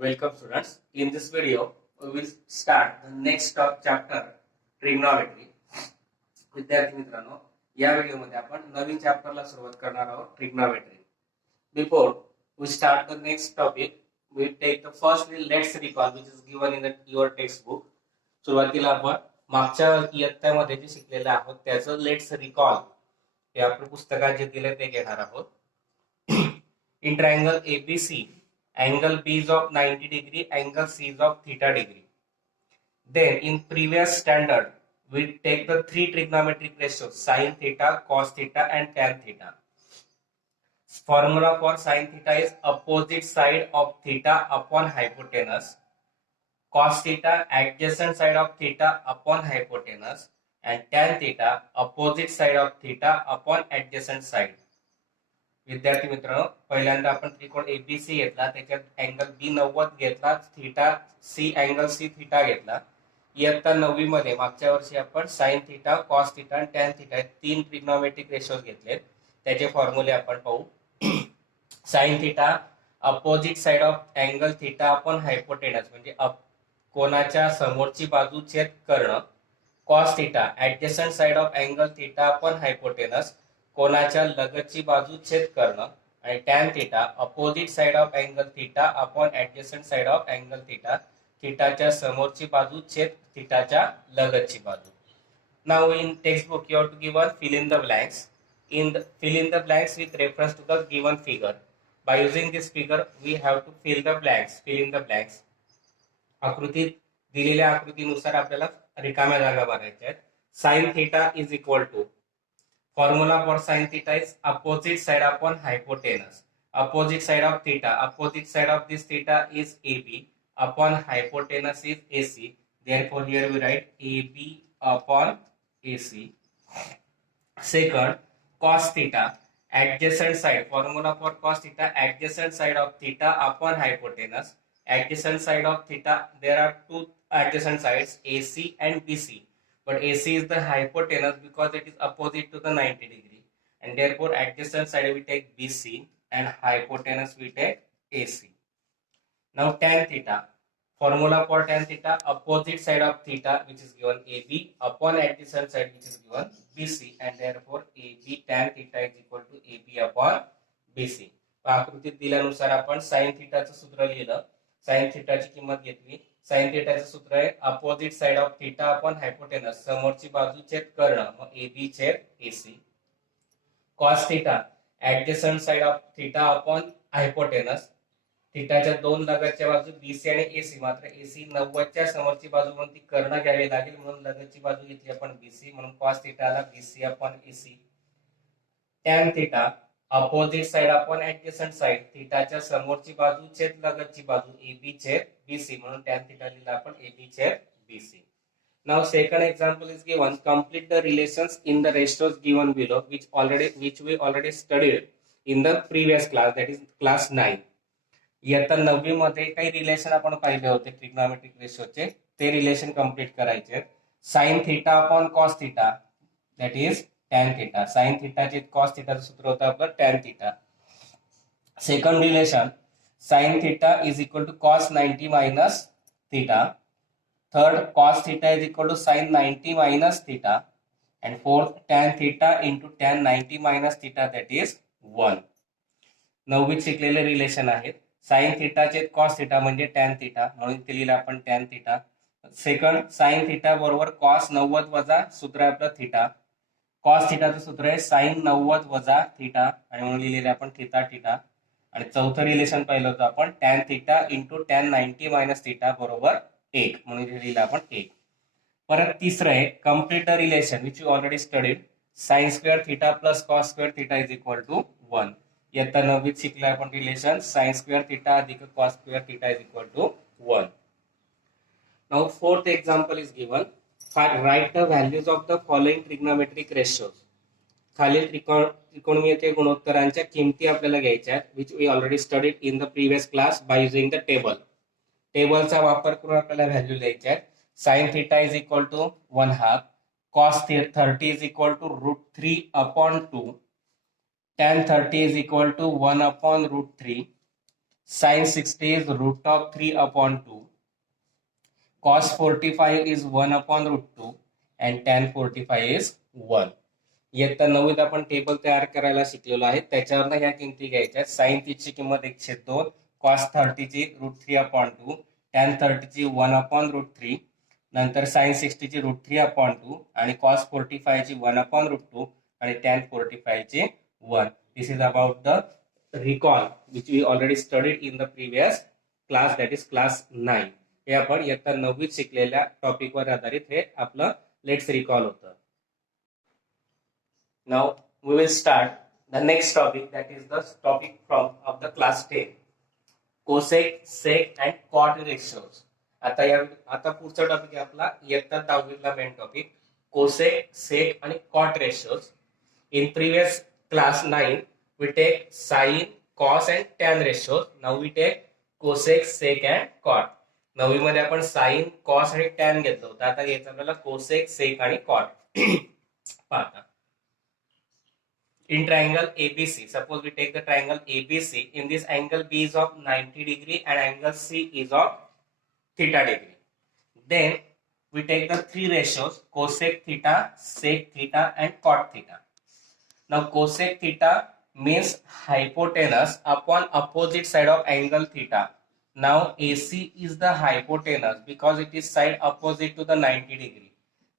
Welcome students. In this video, we will start the next chapter trigonometry. विद्यार्थी मित्रांनो, या व्हिडिओमध्ये आपण नवीन चॅप्टरला सुरुवात करणार आहोत trigonometry. Before we start the next topic, we take the first let's recall which is given in your textbook. सुरुवातीला आपण मागच्या इयत्तेमध्ये जे शिकलेले आहोत त्याचं लेट्स रिकॉल हे आपल्या पुस्तकात जे दिले ते घेणार आहोत. In triangle ABC, angle B is of 90 degree, angle C is of theta degree. Then in previous standard, we take the three trigonometric ratios, sin theta, cos theta and tan theta. Formula for sin theta is opposite side of theta upon hypotenuse. Cos theta, adjacent side of theta upon hypotenuse. And tan theta, opposite side of theta upon adjacent side. विद्यार्थी मित्रांनो, पहिल्यांदा आपण त्रिकोण ABC घेतला, त्याच्यात angle B 90 घेतला, theta C angle C theta घेतला. इयत्ता 9वी मध्ये मागच्या वर्षी आपण साइन थीटा, कॉस थीटा आणि टॅन थीटा तीन ट्रिग्नोमेट्रिक रेशोज घेतले. त्याचे फॉर्म्युले आपण पाहू. Sine theta opposite side of angle theta upon hypotenuse म्हणजे कोणाच्या समोरची बाजू छेद कर्ण. Cos theta adjacent side of angle theta upon hypotenuse कोणाच्या लगतची बाजू छेद कर्ण. आणि tan theta opposite side of angle theta upon adjacent side of angle theta थीटाच्या समोरची बाजू छेद थीटाच्या लगतची बाजू. Now in textbook you have to given fill in the blanks. Fill in the blanks with reference to the given figure. By using this figure we have to fill the blanks. Fill in the blanks. आकृतीत दिलेल्या आकृतीनुसार आपल्याला रिकाम्या जागा भरायच्या आहेत. sin theta is equal to formula for sin theta is opposite side upon hypotenuse. Opposite side of theta, opposite side of this theta is AB upon hypotenuse is AC. Therefore here we write AB upon AC. Second, cos theta adjacent side, formula for cos theta adjacent side of theta upon hypotenuse. Adjacent side of theta, there are two adjacent sides AC and BC. But AC is the hypotenuse because it is opposite to the 90 degree, and therefore adjacent side we take BC and hypotenuse we take AC. Now tan theta, formula for tan theta opposite side of theta which is given AB upon adjacent side which is given BC, and therefore AB tan theta is equal to AB upon BC. आकृतीत दिल्यानुसार आपण sin theta चं सूत्र लिहिलं. sin theta ची किंमत घेतली. sin theta चं सूत्र आहे opposite side of theta upon hypotenuse समोरची बाजू छेद कर्ण मग AB छेद AC. cos theta adjacent side of theta upon hypotenuse थीटाच्या दोन लगतच्या बाजू BC आणि AC, मात्र AC 90 च्या समोरची बाजू म्हणून ती कर्ण घ्यावी लागेल म्हणून लगतची बाजू घेतली आपण BC म्हणून cos theta ला BC upon AC. tan theta opposite side upon adjacent side थीटाच्या समोरची बाजू छेद लगतची बाजू AB छेद BC म्हणून tan theta लिहिला आपण AB छेद BC. Now second example is given. Complete the relations in the ratios given below which we already studied in the previous class, that is class 9. इयत्ता 9वी मध्ये काही रिलेशन आपण पाहिले होते ट्रिग्नोमेट्रिक रेशोचे, ते रिलेशन कंप्लीट करायचे. sin theta upon cos theta that is tan theta. sin theta चे cos theta चं सूत्र होतं आपलं tan theta. Second relation sin theta is equal to cos 90 minus theta. Third, cos theta is equal to sin 90 minus theta. And fourth, tan theta into tan 90 minus theta that is 1. नववीत शिकलेले relation आहेत. sin theta चे cos theta म्हणजे tan theta म्हणून ते लिहिलं आपण tan theta. Second, sin theta बरोबर cos 90 वजा सूत्र आहे आपलं theta. cos theta चं सूत्र आहे sin 90 वजा theta आणि म्हणून लिहिलेले आपण theta theta. आणि चौथं रिलेशन पाहिलं होतं आपण tan theta into tan 90 minus theta बरोबर 1 म्हणून लिहिलं आपण 1. परत तिसरं आहे complete the relation which you already studied. sin square theta plus cos square theta is equal to 1. इयत्ता 9वीत शिकलाय आपण रिलेशन sin स्क्वेअर थीटा अधिक cos square theta is equal to 1. Now fourth example is given. Write the values of the following trigonometric ratios. खालील त्रिकोणमितीय गुणोत्तरांच्या किमती आपल्याला घ्यायच्या आहेत which we already studied in the previous class by using the table. टेबलचा वापर करून आपल्याला value लिहायच्या आहेत. sin theta is equal to 1/2, cos 30 is equal to √3 upon 2, tan 30 is equal to 1 upon √3, Sin 60 is root of 3 upon 2. Cos 45 is 1 upon root 2 and tan 45 is 1. इयत्ता 9वीत आपण table तयार करायला शिकलेलो आहे. त्याच्यावर ह्या किमती घ्यायच्या. साइन 30 ची किंमत 1/2, कॉस 30 ची रूट 3 अपॉन 2, टॅन 30 ची 1 अपॉन रूट 3, नंतर साइन 60 ची रूट 3 अपॉन 2 आणि कॉस 45 ची 1 अपॉन रूट 2 आणि टॅन 45 ची 1. This is about the recall which we already studied in the previous class, that is class 9. हे आपण इयत्ता 9वीत शिकलेल्या टॉपिकवर आधारित हे आपलं लेट्स रिकॉल होतं. Now we will start the next topic, that is the topic of the class 10, cosec, sec and cot ratios. आता पुढचा टॉपिक आहे आपला इयत्ता 10वीतला मेन टॉपिक cosec, sec आणि cot ratios. In previous class 9 we take sin, cos and tan ratios. Now we take cosec, sec and cot. 9वी मध्ये आपण sin, cos आणि tan घेतलं होतं. आता घ्यायचं आपल्याला cosec, sec आणि cot. पाहता. In triangle ABC, suppose we take the triangle ABC. In this angle B is of 90 degree and angle C is of theta degree. Then we take the three ratios cosec theta, sec theta and cot theta. Now cosec theta means hypotenuse upon opposite side of angle theta. Now AC is the hypotenuse because it is side opposite to the 90 degree.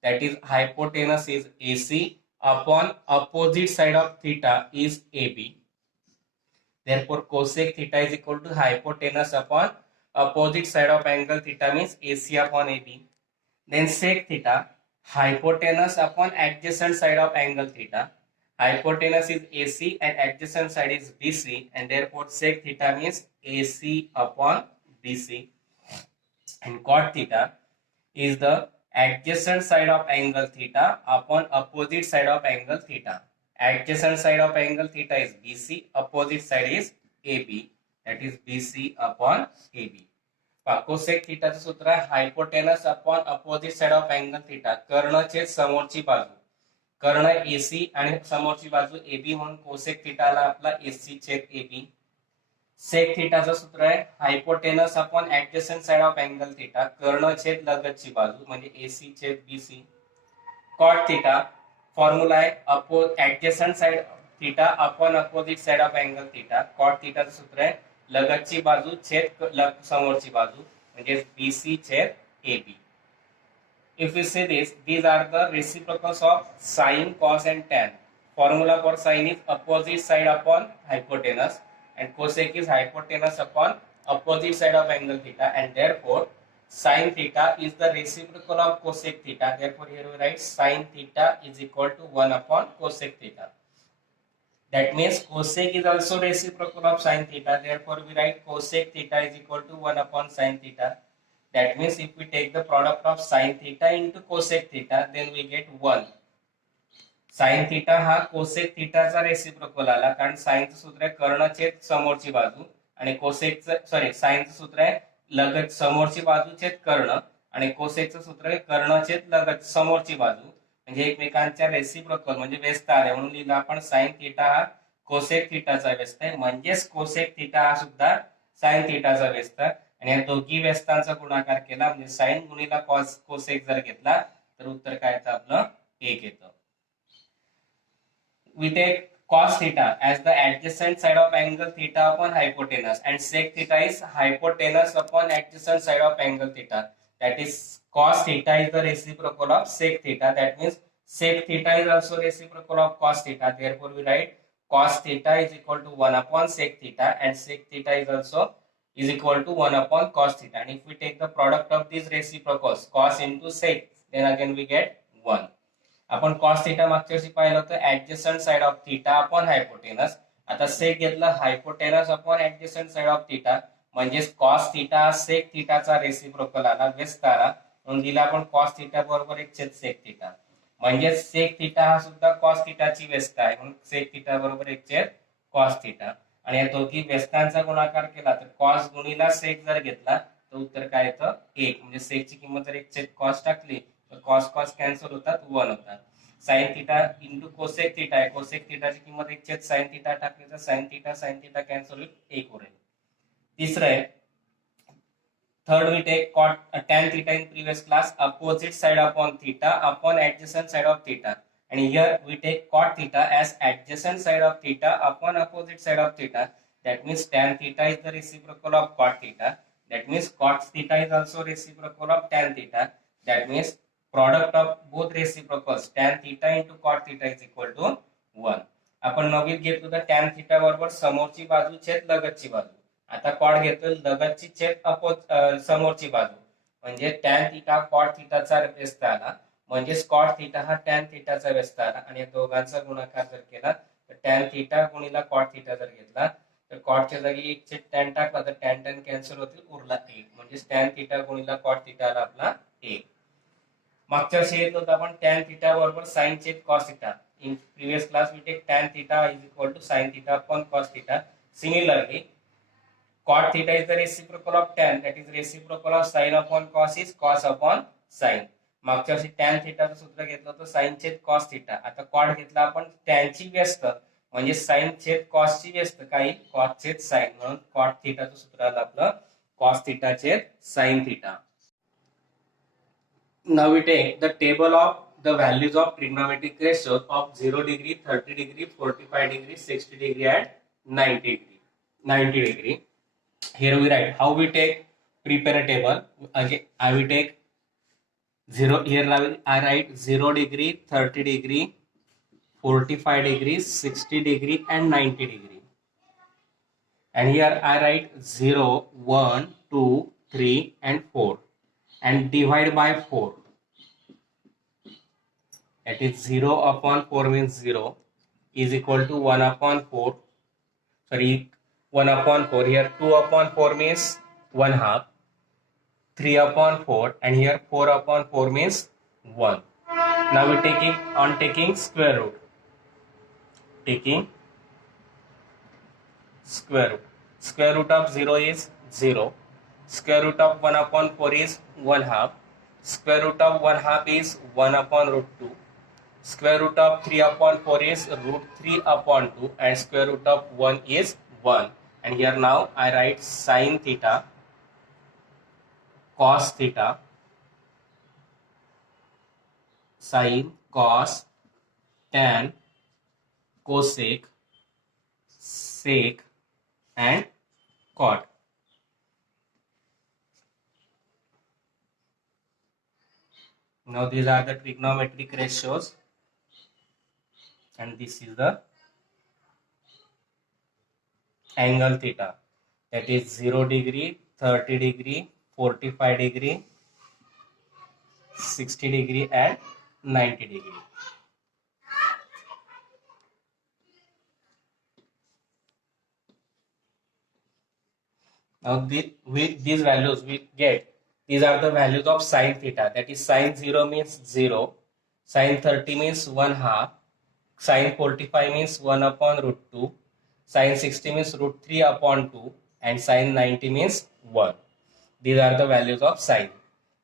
That is hypotenuse is AC upon opposite side of theta is AB. Therefore cosec theta is equal to hypotenuse upon opposite side of angle theta means AC upon AB. Then sec theta, hypotenuse upon adjacent side of angle theta. Hypotenuse is AC and adjacent side is BC, and therefore sec theta means AC upon BC. And cot theta is the adjacent side of angle theta upon opposite side of angle theta. Adjacent side of angle theta is BC, opposite side is AB, that is BC upon AB. cosec theta चं सूत्र आहे hypotenuse upon opposite side of angle theta. कर्ण छेद समोरची बाजू, कर्ण AC आणि समोरची बाजू AB म्हणून cosec theta ला आपला AC छेद AB. sec theta चं सूत्र आहे hypotenuse upon adjacent side of angle theta, कर्ण छेद लगतची बाजू म्हणजे AC छेद BC. cot theta फॉर्म्युला आहे adjacent side theta upon opposite side of angle theta. cot theta चं सूत्र आहे लगतची बाजू छेद समोरची बाजू म्हणजे BC छेद AB. If we say this, these are the reciprocals of sin, cos and tan. Formula for sin is opposite side upon hypotenuse and cosec is hypotenuse upon opposite side of angle theta, and therefore sin theta is the reciprocal of cosec theta. Therefore here we write sin theta is equal to 1 upon cosec theta. That means cosec is also reciprocal of sin theta. Therefore we write cosec theta is equal to 1 upon sin theta. That means if we take the product of sin theta into cosec theta, then we get 1. sin theta हा cosec theta चा reciprocal आला, कारण sin चं सूत्र आहे कर्ण छेद समोरची बाजू आणि cosec चं sin चं सूत्र आहे लगत समोरची बाजू छेद कर्ण आणि cosec चं सूत्र आहे कर्ण छेद लगत समोरची बाजू म्हणजे एकमेकांच्या रेसिप्रोकल म्हणजे व्यस्त आहे. म्हणून लिहिलं आपण sin theta हा cosec theta चा व्यस्त आहे, म्हणजेच cosec theta हा सुद्धा sin theta चा व्यस्त आहे. आणि या दोघी व्यस्तांचा गुणाकार केला म्हणजे साइन गुणिला कॉस कोसेक जर घेतला तर उत्तर काय येतं आपलं 1 येतं. We take cos theta as the adjacent side of angle theta upon hypotenuse and sec theta is hypotenuse upon adjacent side of angle theta. That is cos theta is the reciprocal of sec theta. That means sec theta is also reciprocal of cos theta. Therefore we write cos theta is equal to 1 upon sec theta and sec theta is also is equal to 1 upon cos theta. And if we take the product of these reciprocals cos into sec, then again we get 1. आपण cos theta मागच्या वर्षी पाहिलं होतं adjacent side of theta upon hypotenuse. आता sec घेतला hypotenuse upon adjacent side of theta म्हणजे cos theta sec theta चा reciprocal आला व्यस्त आला म्हणून दिला आपण cos theta बरोबर 1 छेद sec theta म्हणजे sec theta हा सुद्धा cos theta ची व्यस्त आहे म्हणून sec theta बरोबर 1 छेद cos theta. आणि या दोघी व्यस्तांचा गुणाकार केला तर cos गुणिला sec जर घेतला तर उत्तर काय येतं 1 म्हणजे sec ची किंमत जर 1 छेद cos टाकली तर cos cos कॅन्सल होतात 1 होतात. sin theta into cosec theta आहे, cosec theta ची किंमत 1 छेद sin theta टाकली तर sin theta कॅन्सल होईल 1 उरेल. तीसरा है, third we take cot tan theta in previous class, opposite side upon theta upon adjacent side of theta, and here we take cot theta as adjacent side of theta upon opposite side of theta. That means tan theta is the reciprocal of cot theta. That means cot theta is also reciprocal of tan theta. That means product of both reciprocals tan theta into cot theta is equal to 1. आपण नवीन घेतलं तर tan theta बरोबर समोरची बाजू छेद लगतची बाजू. आता cot घेतोय लगतची छेद समोरची बाजू, म्हणजे टॅन थिटा कॉट थिटाचा व्यस्त आला, म्हणजेच कॉट थिटा हा टॅन थिटाचा व्यस्त आला, आणि या दोघांचा गुणाकार जर केला तर टॅन थिटा गुणिला कॉट थिटा जर घेतला तर कॉटच्या जागी एक छेद टॅन टाकला तर टॅन टॅन कॅन्सल होतील, उरला एक, म्हणजे टॅन थिटा गुणिला कॉट थिटा आला आपला एक. मागच्या वर्षी येत होता आपण टॅन थिटा बरोबर साइन छेद cos theta. In previous class we take tan theta is equal to sine theta upon cos theta. Similarly cot theta is the reciprocal of tan, that is reciprocal of sin upon cos is cos upon sin. मागच्या वर्षी tan theta चं सूत्र घेतलं होतं sin छेद cos theta. आता cot घेतला आपण tan ची व्यस्त, म्हणजे sin छेद cos ची व्यस्त, काही cos छेद sin, म्हणून cot theta चं सूत्र आलं आपलं cos theta छेद sin theta. Now we take the table of the values of trigonometric ratios of 0 degree, 30 degree, 45 degree, 60 degree and 90 degree. Here we write how we take, prepare a table. Again I will take 0, here I write 0 degree, 30 degree, 45 degree, 60 degree and 90 degree, and here I write 0, 1, 2, 3 and 4 and divide by 4. That is 0 upon 4 means 0 is equal to 1 upon 4, sorry 1 upon 4, here 2 upon 4 means 1 half, 3 upon 4 and here 4 upon 4 means 1. Now we taking square root. Taking square root. Square root of 0 is 0. Square root of 1 upon 4 is 1 half. Square root of 1 half is 1 upon root 2. Square root of 3 upon 4 is root 3 upon 2 and square root of 1 is 1. And here now I write sin theta, cos theta, sin, cos, tan, cosec, sec and cot. Now these are the trigonometric ratios and this is the angle theta, that is 0 degree, 30 degree, 45 degree, 60 degree and 90 degree. Now with these values we get, these are the values of sin theta, that is sin 0 means 0, sin 30 means 1 half, sin 45 means 1 upon root 2, sin 60 means root 3 upon 2 and sin 90 means 1. These are the values of sin.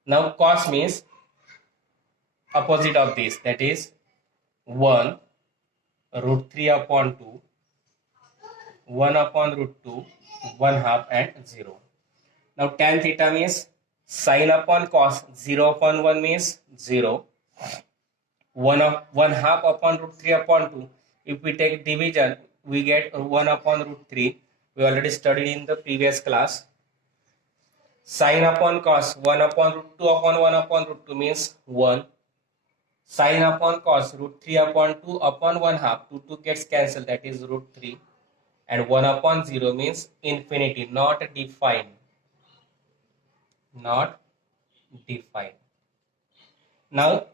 Now cos means opposite of this, that is 1 root 3 upon 2, 1 upon root 2, 1 half and 0. Now tan theta means sin upon cos, 0 upon 1 means 0, 1 half upon root 3 upon 2. If we take division, we get 1 upon root 3. We already studied in the previous class. Sin upon cos, 1 upon root 2 upon 1 upon root 2 means 1. Sin upon cos, root 3 upon 2 upon 1 half, 2 gets cancelled, that is root 3. And 1 upon 0 means infinity, not defined. Not defined. Now,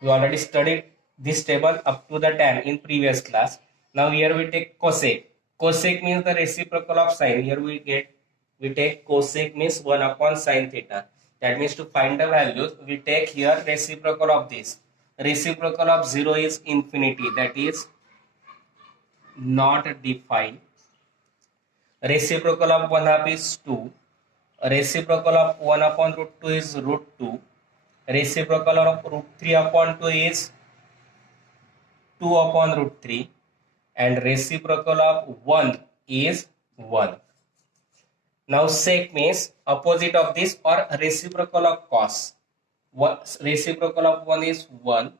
we already studied this table up to the tan in previous class. Now here we take cosec. Cosec means the reciprocal of sin. Here we take cosec means 1 upon sin theta. That means to find the values, we take here reciprocal of this. Reciprocal of 0 is infinity, that is not defined. Reciprocal of 1 half is 2. Reciprocal of 1 upon root 2 is root 2. Reciprocal of root 3 upon 2 is 2 upon root 3. And reciprocal of 1 is 1. Now sec means opposite of this or reciprocal of cos. Reciprocal of 1 is 1.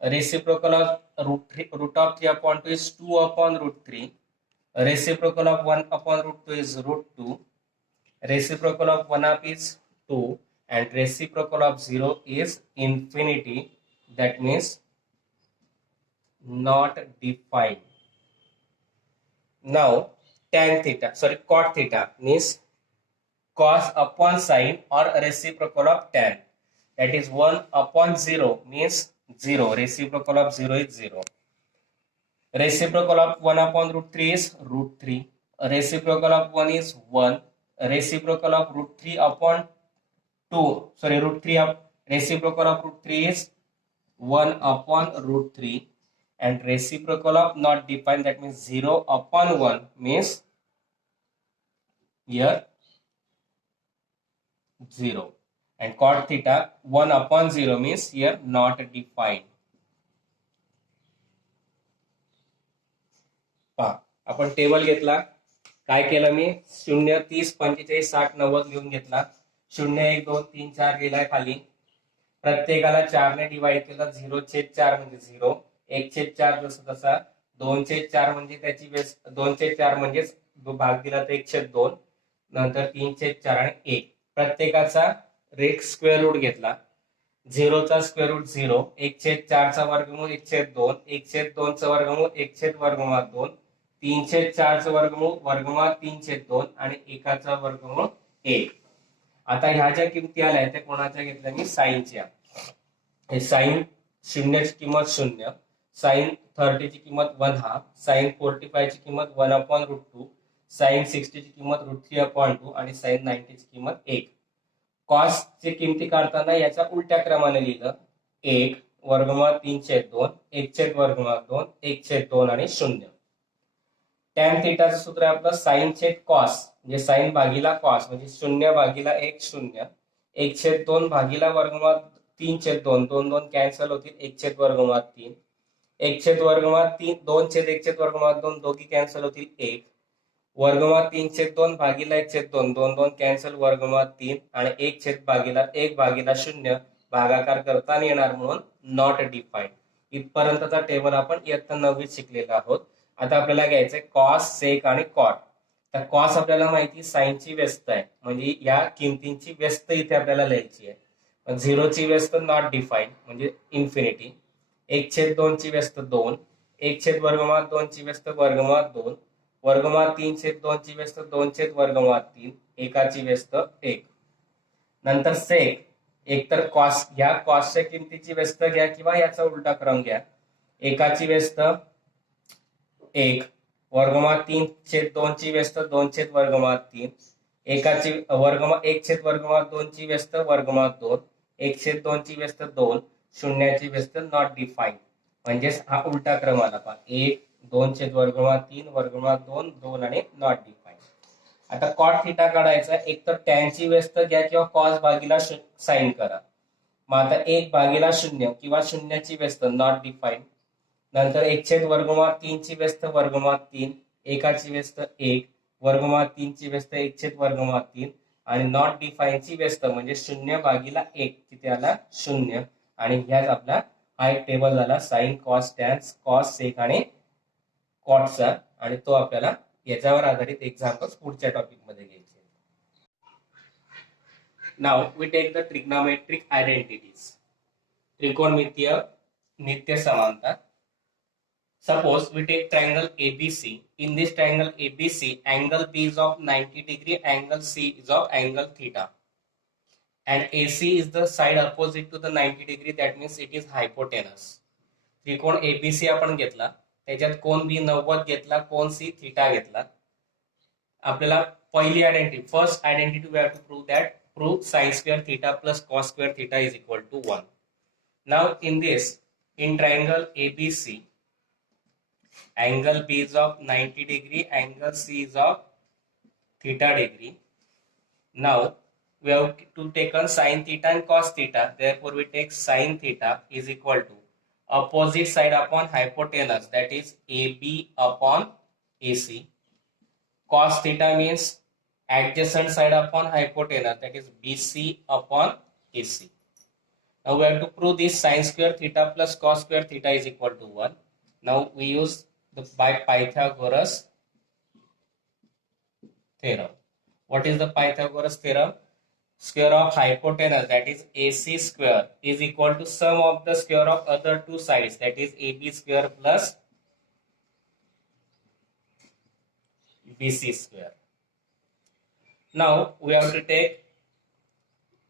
Reciprocal of root of 3 upon 2 is 2 upon root 3. Reciprocal of 1 upon root 2 is root 2. Reciprocal of 1 up is 2. And reciprocal of 0 is infinity. That means not defined. Now cot theta means cos upon sine or reciprocal of tan. That is 1 upon 0 means 0. Reciprocal of 0 is 0. Reciprocal of 1 upon root 3 is root 3. Reciprocal of 1 is 1. Reciprocal of root 3 upon 2. Root 3 up. Reciprocal of root 3 is 1 upon root 3. And reciprocal of not defined, that means 0 upon 1 means here 0. And cot theta 1 upon 0 means here not defined. पहा आपण table घेतला, काय केलं मी 0 30 45 60 90 लिहून घेतला. 0 1 2 3 4 लिहिलाय खाली. प्रत्येकाला 4 ने डिवाइड केलं. 0/4 म्हणजे 0, 1/4 जसं तसा, 2/4 म्हणजे त्याची बेस 2/4 म्हणजे भाग दिला तर 1/2, नंतर 3/4 आणि 1. प्रत्येकाचा रेट स्क्वेअर रूट घेतला. 0चा स्क्वेअर रूट 0, 1/4 चा वर्गमूळ 1/2, 1/2 चा वर्गमूळ 1/2, 3/4 चा वर्गमूळ 3/2 आणि 1चा वर्गमूळ 1. आता ह्या ज्या किमती आल्या त्या कोणाच्या घेतल्या मी साईनच्या. साईन 0 ची किंमत 0, साईन 30 ची किंमत 1/2, साईन 45 ची किंमत 1/√2, साईन 60 ची किंमत √3/2 आणि साईन 90 ची किंमत 1. कॉस ची किमती काढताना याच्या उलट्या क्रमाने लिहिलं. 1 वर्गमूळ 3/2, 1/2, 1/2 आणि 0. टॅन थीटाचं सूत्र आहे आपलं साइन छेद कॉस, म्हणजे साइन भागीला कॉस म्हणजे 0/1 0, 1/2 भागीला वर्गमूळ 3/2, 2 2 कॅन्सल होतील, 1/√3, 1/√3, 2/1/2 दोघी कॅन्सल होतील, 1 वर्गमूळ 3/2 भागीला 1/2, 2 2 कॅन्सल, वर्गमूळ 3 आणि 1/0 भागाकार करता येणार म्हणून नॉट डिफाईन्ड. इथपर्यंतचा टेबल आपण इयत्ता 9वीत शिकलेला आहोत. आता आपल्याला घ्यायचंय कॉस, सेक आणि कॉट. तर कॉस आपल्याला माहिती साइनची व्यस्त आहे, म्हणजे या किमतींची व्यस्त इथे आपल्याला लिहायची आहे. 0 ची व्यस्त नॉट डिफाईन्ड म्हणजे इन्फिनिटी, 1/2 ची व्यस्त 2, 1/2 ची व्यस्त वर्गमूळ 2, वर्गमूळ 3/2 ची व्यस्त 2/3, एकाची व्यस्त 1. नंतर सेक, एकतर कॉस घ्या, कॉसच्या किमतीची व्यस्त घ्या किंवा याचा उलटा क्रम घ्या. एकाची व्यस्त 1, वर्गमूळ 3/2 ची व्यस्त 2/3, एकाची वर्गमूळ 1/2 ची व्यस्त वर्गमूळ 2, 1/2 ची व्यस्त 2, शून्याची व्यस्त नॉट डिफाईन्ड. म्हणजेच हा उलटा क्रम आला पहा, 1 2/3, वर्गमूळ 2 2 आणि नॉट डिफाईन्ड. आता कॉट थीटा काढायचा, एक तर टॅनची व्यस्त घ्या किंवा कॉस भागीला साइन करा. मग आता 1/0 किंवा शून्याची व्यस्त नॉट डिफाईन्ड, नंतर 1/3 ची व्यस्त वर्गमूळ 3, एकाची व्यस्त 1, वर्गमूळ 3 ची व्यस्त 1/3 आणि नॉट डिफाईन ची व्यस्त म्हणजे 0/1, तिथे आला 0. आणि ह्याच आपला हा एक टेबल झाला साइन, कॉस, टॅन, कॉस, सेक आणि कॉटचा. आणि तो आपल्याला याच्यावर आधारित एक्झाम्पल्स पुढच्या टॉपिक मध्ये घ्यायचे. Now we take the trigonometric identities. त्रिकोणमितीय नित्य समानता. Suppose we take triangle ABC. In this triangle ABC, angle B is of 90 degree, angle C is of angle theta. And AC is the side opposite to the 90 degree, that means it is hypotenuse. त्रिकोण ABC आपण घेतला, त्याच्यात कोन B 90 घेतला, कोन C theta घेतला. आपल्याला पहिली identity, first identity we have to prove sin square theta plus cos square theta is equal to 1. Now in this, in triangle ABC, angle B is of 90 degree, angle C is of theta degree. Now we have to take on sin theta and cos theta. Therefore we take sin theta is equal to opposite side upon hypotenuse, that is AB upon AC. Cos theta means adjacent side upon hypotenuse, that is BC upon AC. Now we have to prove this sin square theta plus cos square theta is equal to 1. Now we use the by Pythagoras theorem. What is the Pythagoras theorem? Square of hypotenuse, that is AC square, is equal to sum of the square of other two sides, that is AB square plus BC square. Now we have to take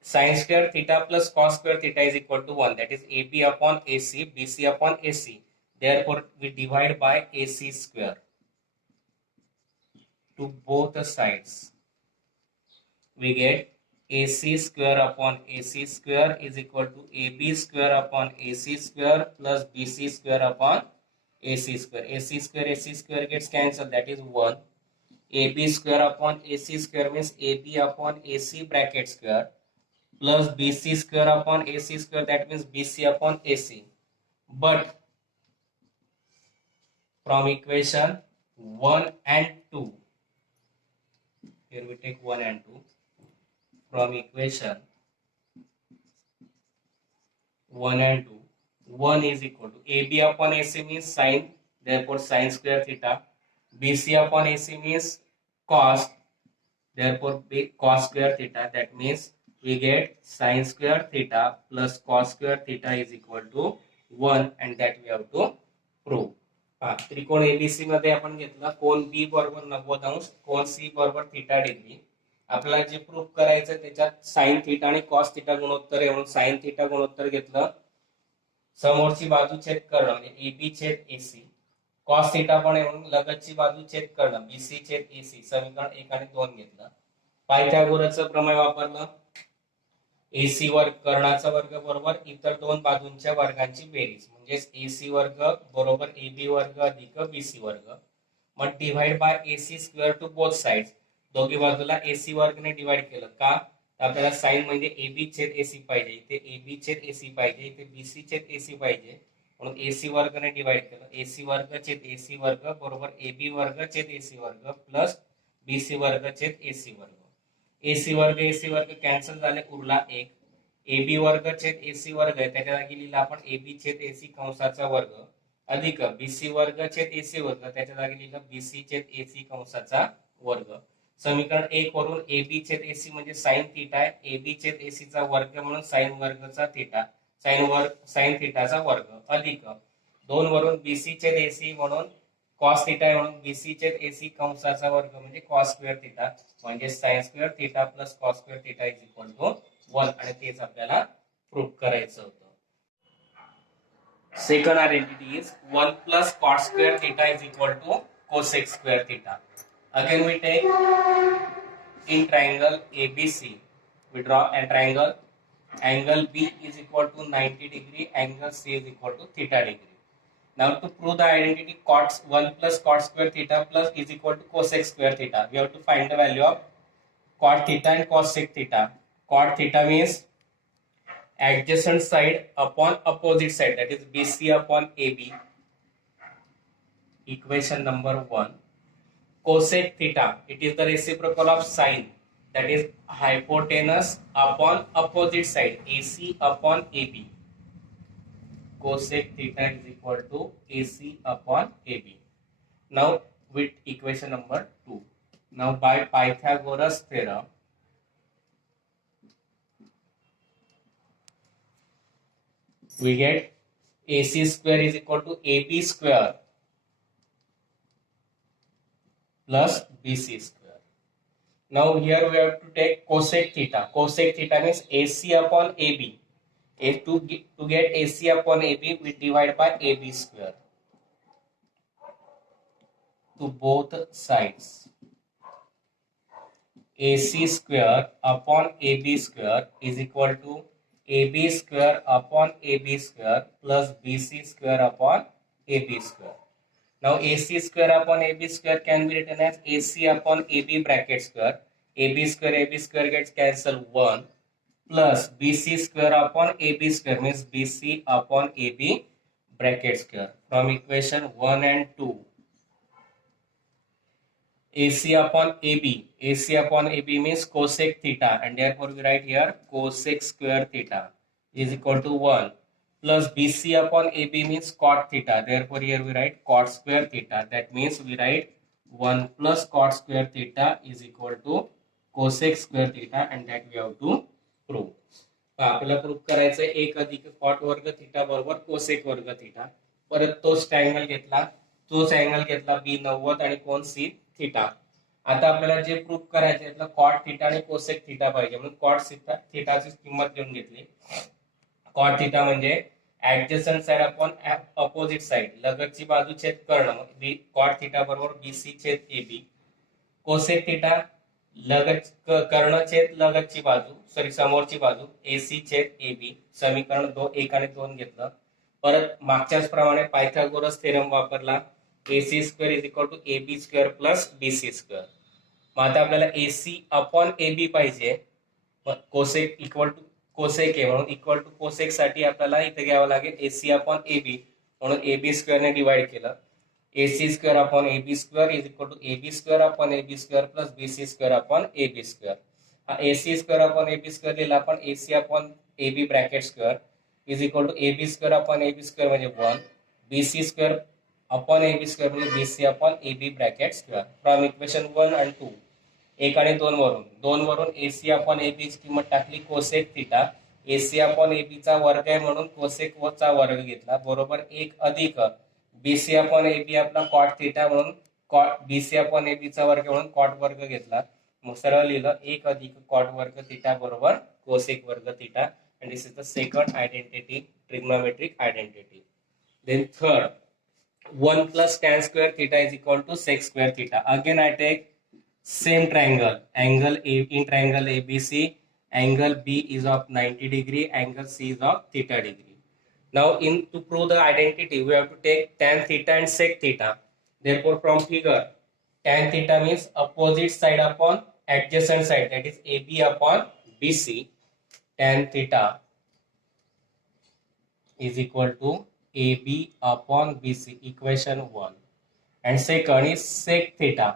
sin square theta plus cos square theta is equal to 1, that is AB upon AC, BC upon AC. Therefore we divide by AC square to both the sides. We get AC square upon AC square is equal to AB square upon AC square plus BC square upon AC square. AC square gets cancelled, that is 1. AB square upon AC square means AB upon AC bracket square plus BC square upon AC square, that means BC upon AC. But from equation 1 and 2, here we take 1 and 2, from equation 1 and 2, 1 is equal to AB upon AC means sin, therefore sin square theta. BC upon AC means cos, therefore cos square theta. That means we get sin square theta plus cos square theta is equal to 1, and that we have to prove. त्रिकोण ABC मध्ये आपण घेतला कोन B बरोबर 90 अंश, कोन सी बरोबर theta degree. आपल्याला जे proof करायचं त्याच्यात साइन थीटा आणि कॉस थीटा गुणोत्तर आहे म्हणून साइन थीटा गुणोत्तर घेतलं. समोरची बाजू छेद करणं म्हणजे एबी छेद एसी. कॉस थीटा पण आहे म्हणून लगतची बाजू छेद करणं बीसी छेद एसी. समीकरण 1 आणि 2 घेतलं. पायथागोरसचं प्रमेय वापरलं. एसी वर्ग कर्णाचा वर्ग बरोबर इतर दोन बाजूंच्या वर्गांची बेरीज म्हणजेच एसी वर्ग बरोबर एबी वर्ग अधिक बीसी वर्ग. मग divide by AC square to both sides. दोघी बाजूला एसी वर्गने डिवाइड केलं का आपल्याला साइन म्हणजे एबी छेद एसी पाहिजे, इथे एबी छेद एसी पाहिजे, इथे बीसी छेद एसी पाहिजे म्हणून एसी वर्गने डिवाइड केलं. एसी वर्ग छेद एसी वर्ग बरोबर एबी वर्ग छेद एसी वर्ग प्लस बीसी वर्ग छेद एसी वर्ग. एसी वर्ग कॅन्सल झाले, उरला 1. एबी वर्ग छेद एसी वर्ग आहे त्याच्या जागी लिहिला आपण एबी छेद एसी कंसाचा वर्ग अधिक बीसी वर्ग छेद एसी वर्ग त्याच्या जागी लिहिलं बीसी छेद एसी कंसाचा वर्ग. समीकरण 1 वरून एबी छेद एसी म्हणजे साइन थीटा आहे, एबी छेद एसी चा वर्ग म्हणून साइन वर्गचा थीटा, साइन थीटाचा वर्ग अधिक 2 वरून बीसी छेद एसी म्हणून कॉस थीटा आहे म्हणून बीसी छेद एसी कंसाचा वर्ग म्हणजे कॉस स्क्वेअर थीटा म्हणजे sine square theta plus cos square theta is equal to 1 आणि तेच आपल्याला प्रूफ करायचं होतं. Second identity is 1 plus cot square theta is equal to cosec square theta. Again we take in triangle ABC, we draw a triangle. Angle B is equal to 90 degree, angle C is equal to theta degree. Now to prove the identity cot 1 plus cot square theta plus is equal to cosec square theta, we have to find the value of cot theta and cosec theta. Cot theta means adjacent side upon opposite side, that is BC upon AB. Equation number 1. Cosec theta, it is the reciprocal of sine, that is hypotenuse upon opposite side AC upon AB. Cosec theta is equal to AC upon AB. Now with equation number 2. Now by Pythagoras theorem, we get AC square is equal to AB square plus BC square. Now here we have to take cosec theta. Cosec theta means AC upon AB. To get AC upon AB, we divide by AB square to both sides. AC square upon AB square is equal to AB square upon AB square plus BC square upon AB square. Now AC square upon AB square can be written as AC upon AB bracket square. AB square gets cancelled 1 plus BC square upon AB square means BC upon AB bracket square. From equation 1 and 2, AC upon AB. AC upon AB means cosec theta, and therefore we write here cosec square theta is equal to 1 plus BC upon AB means cot theta. Therefore here we write cot square theta. That means we write 1 plus cot square theta is equal to cosec square theta, and that we have to prove. आपल्याला proof करायचं 1 अधिक cot वर्ग theta बरोबर cosec वर्ग theta. परत तोच angle घेतला B 90 आणि कोन सी थीटा. आता आपल्याला जे प्रूफ करायचे त्यातला कॉट थीटा आणि कोसेक थीटा पाहिजे, म्हणून कॉट थीटाची किंमत घेऊन घेतली. कॉट थीटा म्हणजे adjacent side upon opposite side, लगतची बाजू छेद कर्ण. कॉट थीटा बरोबर बीसी छेद एबी. कोसेक थीटा लगत कर्ण छेद लगतची बाजू, सॉरी समोरची बाजू, एसी छेद एबी. समीकरण 1 आणि 2 घेतलं. परत मागच्याच प्रमाणे पायथागोरस थेरम वापरला. AC square is equal to AB square plus BC square. मग आता आपल्याला AC अपॉन AB पाहिजे. कोसेक इक्वल टू कोसेक आहे म्हणून इक्वल टू कोसेक साठी आपल्याला इथे घ्यावं लागेल AC अपॉन AB, म्हणून AB स्क्वेअर ने डिवाइड केलं. AC square upon AB square is equal to AB square upon AB square plus BC square upon AB square. हा AC square upon AB square लिहिला आपण. AC upon AB bracket square is equal to AB square upon AB square म्हणजे 1, BC square upon AB square म्हणजे BC upon AB bracket square. From equation 1 आणि 2, 1 आणि 2 वरून AC upon AB ची किंमत टाकली cosec theta. AC upon AB चा वर्ग आहे म्हणून कोसेक चा वर्ग घेतला, बरोबर 1 अधिक BC अपॉन AB आपला कॉट थीटा म्हणून BC अपॉन AB चा वर्ग म्हणून कॉट वर्ग घेतला. मग सरळ लिहिलं 1 अधिक कॉट वर्ग थीटा बरोबर कोसेक वर्ग theta. And this is the second identity, trigonometric identity. Then third, 1 plus tan square theta is equal to sec square theta. Again I take same triangle, angle A in triangle ABC, angle B is of 90 degree, angle C is of theta degree. Now to prove the identity, we have to take tan theta and sec theta. Therefore from figure, tan theta means opposite side upon adjacent side, that is AB upon BC. Tan theta is equal to AB upon BC, equation 1. And second is sec theta.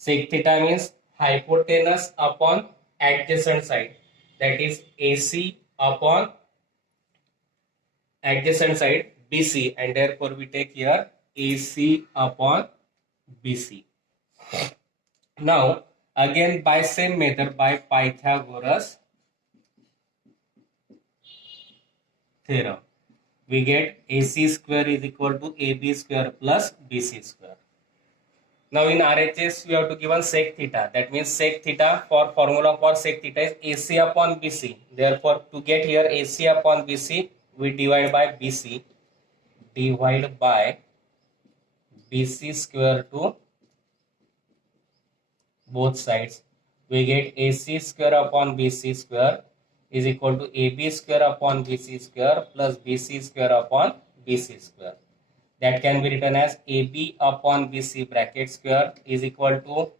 Sec theta means hypotenuse upon adjacent side, that is AC upon adjacent side BC, and therefore we take here AC upon BC. Now again by same method, by Pythagoras theorem, we get AC square is equal to AB square plus BC square. Now in RHS we have to give one sec theta. That means sec theta, for formula for sec theta is AC upon BC. Therefore to get here AC upon BC, we divide by BC. Divide by BC square to both sides. We get AC square upon BC square is equal to AB square upon BC square plus BC square upon BC square. That can be written as AB upon BC bracket square is equal to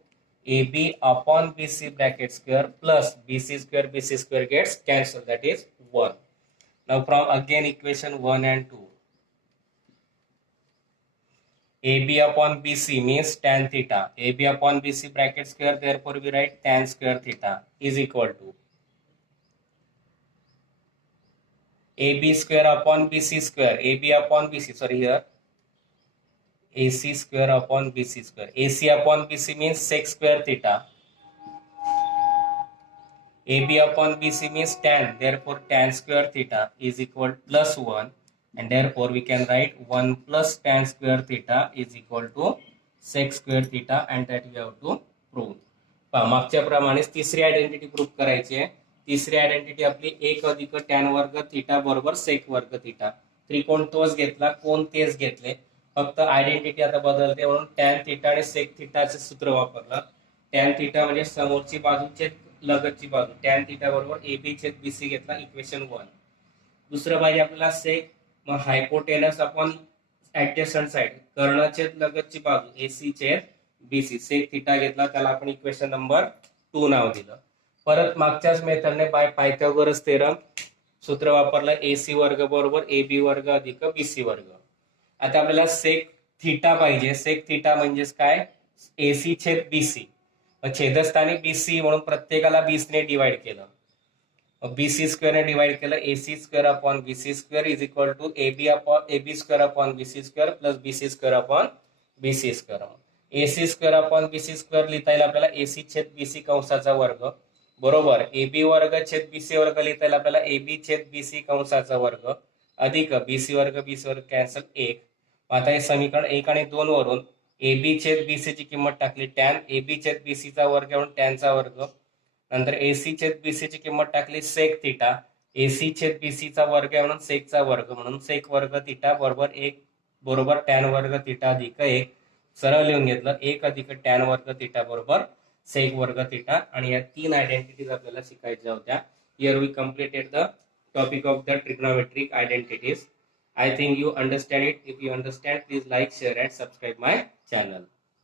AB upon BC bracket square plus BC square gets cancelled, that is 1. Now from again equation 1 and 2, AB upon BC means tan theta. AB upon BC bracket square, therefore we write tan square theta is equal to AB square upon BC square. AB upon BC, sorry here, AC square upon BC square. AC upon BC means sec square theta. AB upon BC means tan, therefore tan square theta is equal to plus 1, and therefore we can write 1 plus tan square theta is equal to sec square theta, and that we have to prove. मागच्या प्रमाणेच तिसरी identity prove करायची आहे. तिसरी identity आपली 1 अधिक tan वर्ग theta बरोबर सेक वर्ग थीटा. त्रिकोण तोच घेतला, कोण तेच घेतले, फक्त आयडेंटिटी आता बदलते म्हणून टॅन थीटा आणि सेक थीटाचे सूत्र वापरलं. टॅन थीटा म्हणजे समोरची बाजू छेद लगतची बाजू. टॅन थीटा बरोबर AB छेद BC घेतला, इक्वेशन 1. दुसरं पाहिजे आपल्याला सेक, मग हायपोटेनस अपॉन ऍडजस्टंट साइड, कर्ण छेद लगतची बाजू AC छेद BC. सेक थीटा घेतला, त्याला आपण इक्वेशन नंबर 2 नाव दिलं. परत मागच्याच मेथडने बाय पायथागोरस थेरम सूत्र वापरलं, AC वर्ग बरोबर AB वर्ग अधिक BC वर्ग. आता आपल्याला सेक थीटा पाहिजे. सेक थीटा म्हणजेच काय, AC छेद BC. छेदस्थानी BC म्हणून प्रत्येकाला 20 ने डिवाइड केलं. BC स्क्वेअर ने डिवाइड केलं. AC square upon BC square is equal to AB square upon BC square plus BC square upon BC square. AC square upon BC square लिहिता येईल आपल्याला AC छेद BC कंसाचा वर्ग बरोबर AB वर्ग छेद BC वर्ग लिहिता येईल आपल्याला AB छेद BC कंसाचा वर्ग अधिक BC वर्ग कॅन्सल 1. आता हे समीकरण 1 आणि 2 वरून AB छेद BC ची किंमत टाकली टॅन AB छेद BC चा वर्ग म्हणून टॅनचा वर्ग. नंतर AC छेद BC ची किंमत टाकली सेक थिटा. AC छेद BC चा वर्ग म्हणून सेकचा वर्ग म्हणून सेक वर्ग थिटा बरोबर 1 बरोबर टॅन वर्ग थिटा अधिक 1. सरळ लिहून घेतलं 1 अधिक टॅन वर्ग थिटा बरोबर सेक वर्ग थिटा. आणि या 3 आयडेंटिटीज आपल्याला शिकायच्या होत्या. Here we completed the topic of the trigonometric identities. I think you understand it. If you understand, please like, share and subscribe my channel.